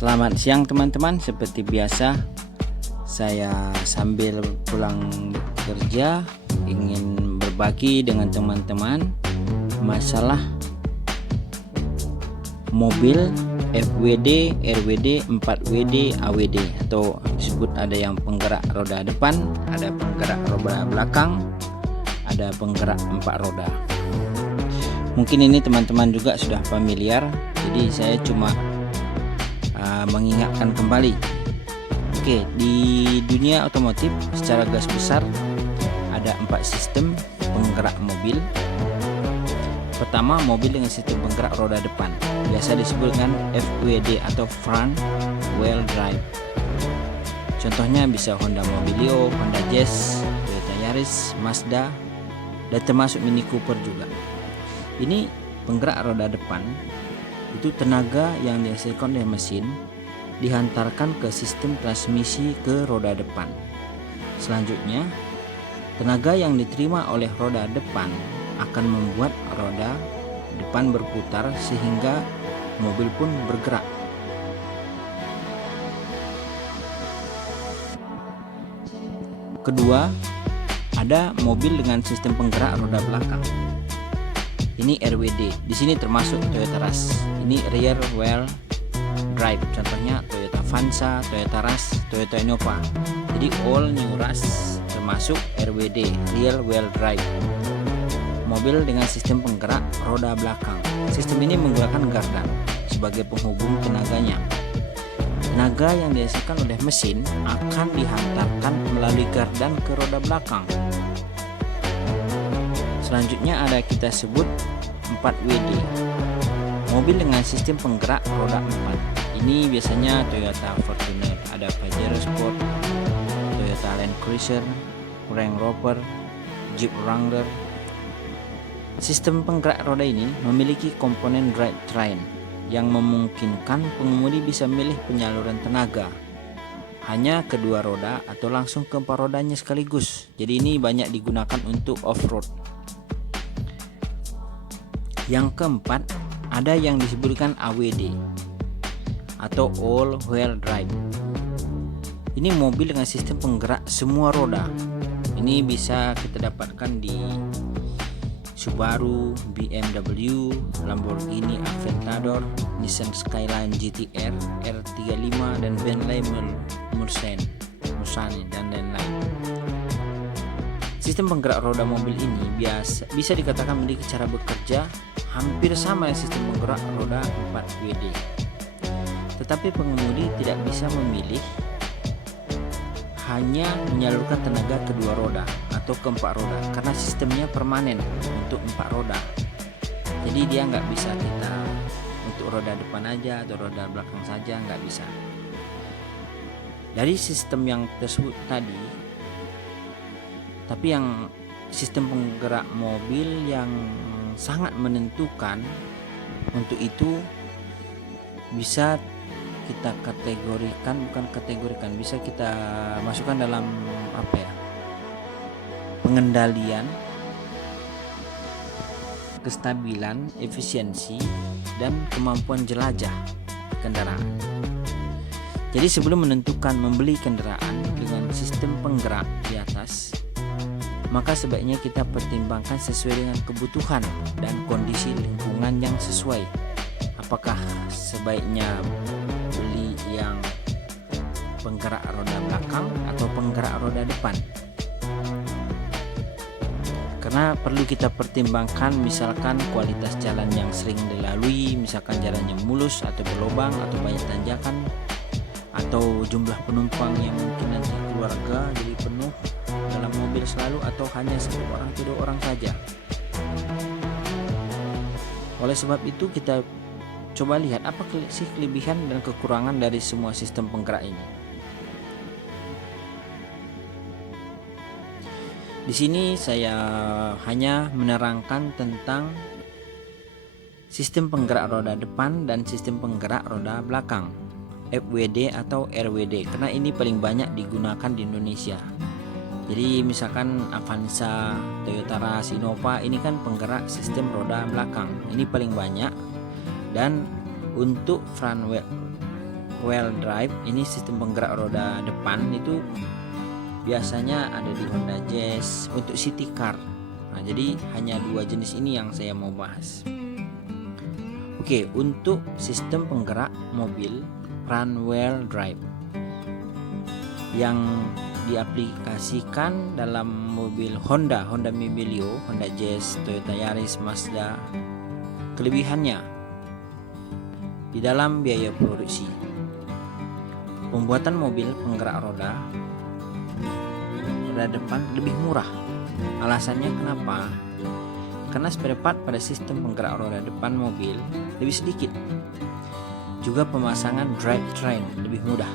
Selamat siang teman-teman. Seperti biasa, saya sambil pulang kerja ingin berbagi dengan teman-teman masalah mobil FWD, RWD, 4WD, AWD, atau disebut ada yang penggerak roda depan, ada penggerak roda belakang, ada penggerak 4 roda. Mungkin ini teman-teman juga sudah familiar, jadi saya cuma mengingatkan kembali. Oke, di dunia otomotif secara garis besar ada 4 sistem penggerak mobil. Pertama, mobil dengan sistem penggerak roda depan, biasa disebut dengan FWD atau Front Wheel Drive. Contohnya bisa Honda Mobilio, Honda Jazz, Toyota Yaris, Mazda, dan termasuk Mini Cooper juga. Ini penggerak roda depan, itu tenaga yang dihasilkan oleh mesin dihantarkan ke sistem transmisi ke roda depan. Selanjutnya, tenaga yang diterima oleh roda depan akan membuat roda depan berputar sehingga mobil pun bergerak. Kedua, ada mobil dengan sistem penggerak roda belakang. Ini RWD. Di sini termasuk Toyota Rush. Ini Rear Wheel Drive. Contohnya Toyota Avanza, Toyota Rush, Toyota Innova. Jadi all new Rush termasuk RWD, Rear Wheel Drive. Mobil dengan sistem penggerak roda belakang. Sistem ini menggunakan gardan sebagai penghubung tenaganya. Tenaga yang dihasilkan oleh mesin akan dihantarkan melalui gardan ke roda belakang. Selanjutnya ada kita sebut 4WD, mobil dengan sistem penggerak roda 4. Ini biasanya Toyota Fortuner, ada Pajero Sport, Toyota Land Cruiser, Range Rover, Jeep Wrangler. Sistem penggerak roda ini memiliki komponen drivetrain yang memungkinkan pengemudi bisa memilih penyaluran tenaga hanya kedua roda atau langsung ke 4 rodanya sekaligus. Jadi ini banyak digunakan untuk off-road. Yang keempat, ada yang disebutkan AWD atau All Wheel Drive. Ini mobil dengan sistem penggerak semua roda. Ini bisa kita dapatkan di Subaru, BMW, Lamborghini Aventador, Nissan Skyline GT-R, R35, dan Bentley Mulsanne, dan lain-lain. Sistem penggerak roda mobil ini bisa dikatakan memiliki cara bekerja hampir sama dengan sistem penggerak roda 4WD. Tetapi pengemudi tidak bisa memilih hanya menyalurkan tenaga kedua roda atau ke 4 roda karena sistemnya permanen untuk 4 roda. Jadi dia nggak bisa kita untuk roda depan aja atau roda belakang saja, nggak bisa. Dari sistem yang tersebut tadi, tapi yang sistem penggerak mobil yang sangat menentukan untuk itu bisa kita bisa kita masukkan dalam pengendalian, kestabilan, efisiensi, dan kemampuan jelajah kendaraan. Jadi sebelum menentukan membeli kendaraan dengan sistem penggerak di atas, maka sebaiknya kita pertimbangkan sesuai dengan kebutuhan dan kondisi lingkungan yang sesuai. Apakah sebaiknya beli yang penggerak roda belakang atau penggerak roda depan? Karena perlu kita pertimbangkan misalkan kualitas jalan yang sering dilalui, misalkan jalannya mulus atau berlubang atau banyak tanjakan, atau jumlah penumpang yang mungkin nanti keluarga jadi penuh dalam mobil selalu, atau hanya 1 orang atau 2 orang saja. Oleh sebab itu kita coba lihat apa sih kelebihan dan kekurangan dari semua sistem penggerak ini. Di sini saya hanya menerangkan tentang sistem penggerak roda depan dan sistem penggerak roda belakang, FWD atau RWD, karena ini paling banyak digunakan di Indonesia. Jadi misalkan Avanza, Toyota Rush, Innova ini kan penggerak sistem roda belakang, ini paling banyak. Dan untuk front wheel wheel drive, ini sistem penggerak roda depan, itu biasanya ada di Honda Jazz untuk city car. Nah, jadi hanya dua jenis ini yang saya mau bahas. Oke, untuk sistem penggerak mobil front wheel drive yang diaplikasikan dalam mobil Honda Mebilio, Honda Jazz, Toyota Yaris, Mazda. Kelebihannya di dalam biaya produksi. Pembuatan mobil penggerak roda depan lebih murah. Alasannya kenapa? Karena spare part pada sistem penggerak roda depan mobil lebih sedikit. Juga pemasangan drivetrain lebih mudah.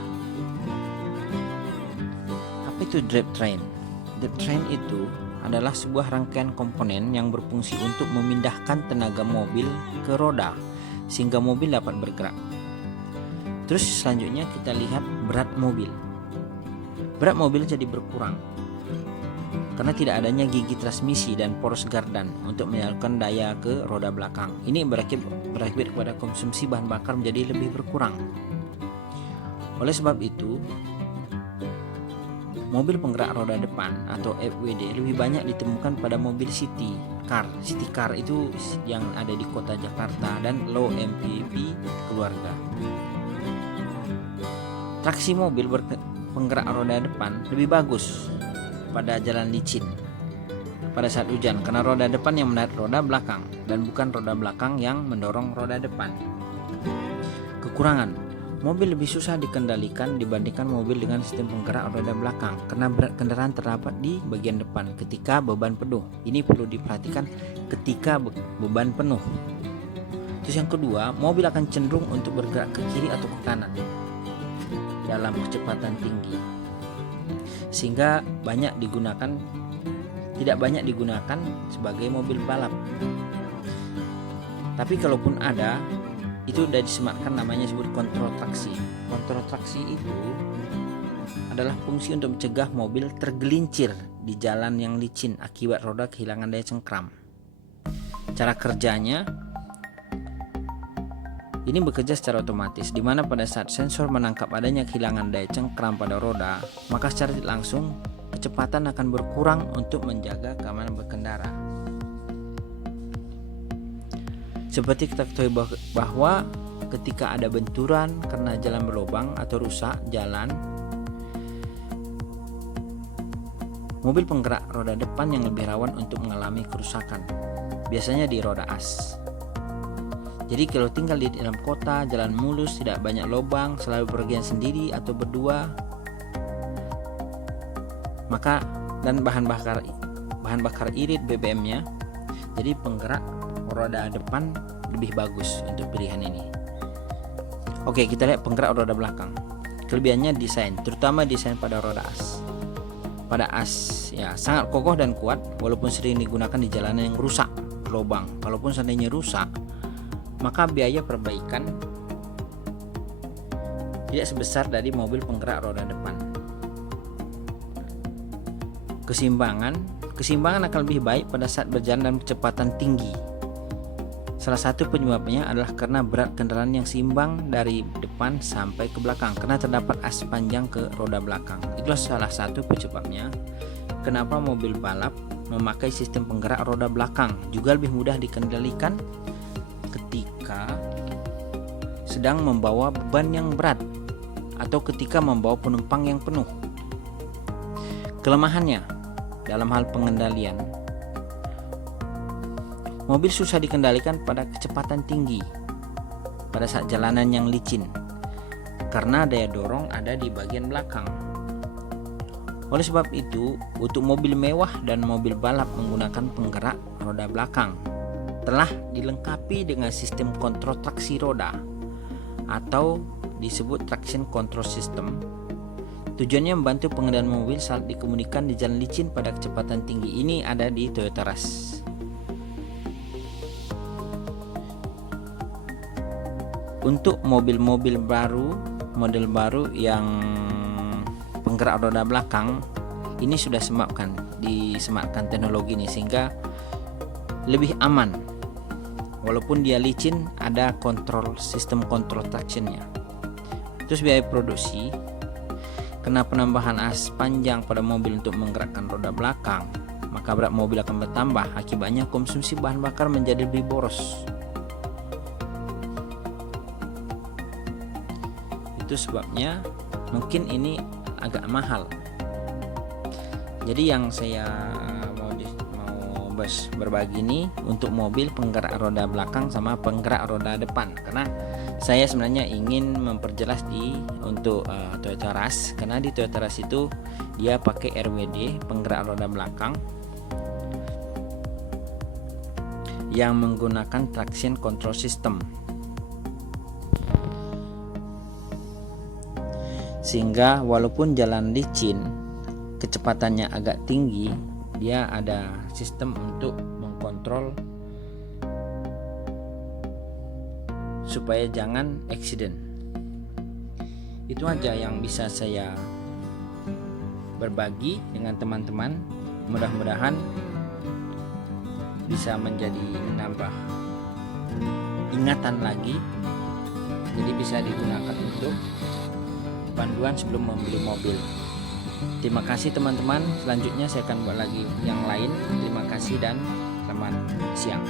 Apa itu drivetrain? Drivetrain itu adalah sebuah rangkaian komponen yang berfungsi untuk memindahkan tenaga mobil ke roda sehingga mobil dapat bergerak. Terus selanjutnya kita lihat berat mobil. Berat mobil jadi berkurang karena tidak adanya gigi transmisi dan poros gardan untuk menyalurkan daya ke roda belakang. Ini berakibat kepada konsumsi bahan bakar menjadi lebih berkurang. Oleh sebab itu, mobil penggerak roda depan atau FWD lebih banyak ditemukan pada mobil city car. City car itu yang ada di kota Jakarta dan low MPV keluarga. Traksi mobil penggerak roda depan lebih bagus pada jalan licin pada saat hujan karena roda depan yang menarik roda belakang dan bukan roda belakang yang mendorong roda depan. Kekurangan, mobil lebih susah dikendalikan dibandingkan mobil dengan sistem penggerak roda belakang karena berat kendaraan terdapat di bagian depan ketika beban penuh. Ini perlu diperhatikan ketika beban penuh. Terus yang kedua, mobil akan cenderung untuk bergerak ke kiri atau ke kanan dalam kecepatan tinggi, sehingga tidak banyak digunakan sebagai mobil balap. Tapi kalaupun ada, itu sudah disematkan, namanya disebut kontrol traksi. Kontrol traksi itu adalah fungsi untuk mencegah mobil tergelincir di jalan yang licin akibat roda kehilangan daya cengkram. Cara kerjanya, ini bekerja secara otomatis, di mana pada saat sensor menangkap adanya kehilangan daya cengkram pada roda, maka secara tidak langsung kecepatan akan berkurang untuk menjaga keamanan berkendara. Seperti kita ketahui bahwa ketika ada benturan karena jalan berlubang atau rusak jalan, mobil penggerak roda depan yang lebih rawan untuk mengalami kerusakan, biasanya di roda as. Jadi kalau tinggal di dalam kota, jalan mulus, tidak banyak lubang, selalu berpergian sendiri atau berdua, maka dan bahan bakar irit BBM-nya, jadi penggerak roda depan lebih bagus untuk pilihan ini. Oke, kita lihat penggerak roda belakang. Kelebihannya desain, terutama desain pada roda as. Pada as ya sangat kokoh dan kuat walaupun sering digunakan di jalanan yang rusak, berlubang. Kalaupun seandainya rusak, maka biaya perbaikan tidak sebesar dari mobil penggerak roda depan. Keseimbangan akan lebih baik pada saat berjalan dalam kecepatan tinggi. Salah satu penyebabnya adalah karena berat kendaraan yang seimbang dari depan sampai ke belakang karena terdapat as panjang ke roda belakang. Itulah salah satu penyebabnya kenapa mobil balap memakai sistem penggerak roda belakang, juga lebih mudah dikendalikan ketika sedang membawa beban yang berat atau ketika membawa penumpang yang penuh. Kelemahannya dalam hal pengendalian, mobil susah dikendalikan pada kecepatan tinggi pada saat jalanan yang licin karena daya dorong ada di bagian belakang. Oleh sebab itu, untuk mobil mewah dan mobil balap menggunakan penggerak roda belakang telah dilengkapi dengan sistem kontrol traksi roda atau disebut traction control system. Tujuannya membantu pengendalian mobil saat dikemudikan di jalan licin pada kecepatan tinggi. Ini ada di Toyota Rush. Untuk mobil-mobil baru, model baru yang penggerak roda belakang ini sudah disematkan teknologi ini sehingga lebih aman. Walaupun dia licin, ada sistem kontrol tractionnya. Terus biaya produksi, karena penambahan as panjang pada mobil untuk menggerakkan roda belakang, maka berat mobil akan bertambah. Akibatnya konsumsi bahan bakar menjadi lebih boros. Itu sebabnya mungkin ini agak mahal. Jadi yang saya mau berbagi ini untuk mobil penggerak roda belakang sama penggerak roda depan, karena saya sebenarnya ingin memperjelas untuk Toyota Rush, karena di Toyota Rush itu dia pakai RWD penggerak roda belakang yang menggunakan traction control system, sehingga walaupun jalan licin kecepatannya agak tinggi, dia ada sistem untuk mengkontrol supaya jangan accident. Itu aja yang bisa saya berbagi dengan teman-teman. Mudah-mudahan bisa menjadi menambah ingatan lagi, jadi bisa digunakan untuk panduan sebelum membeli mobil. Terima kasih teman-teman. Selanjutnya saya akan buat lagi yang lain. Terima kasih dan selamat siang.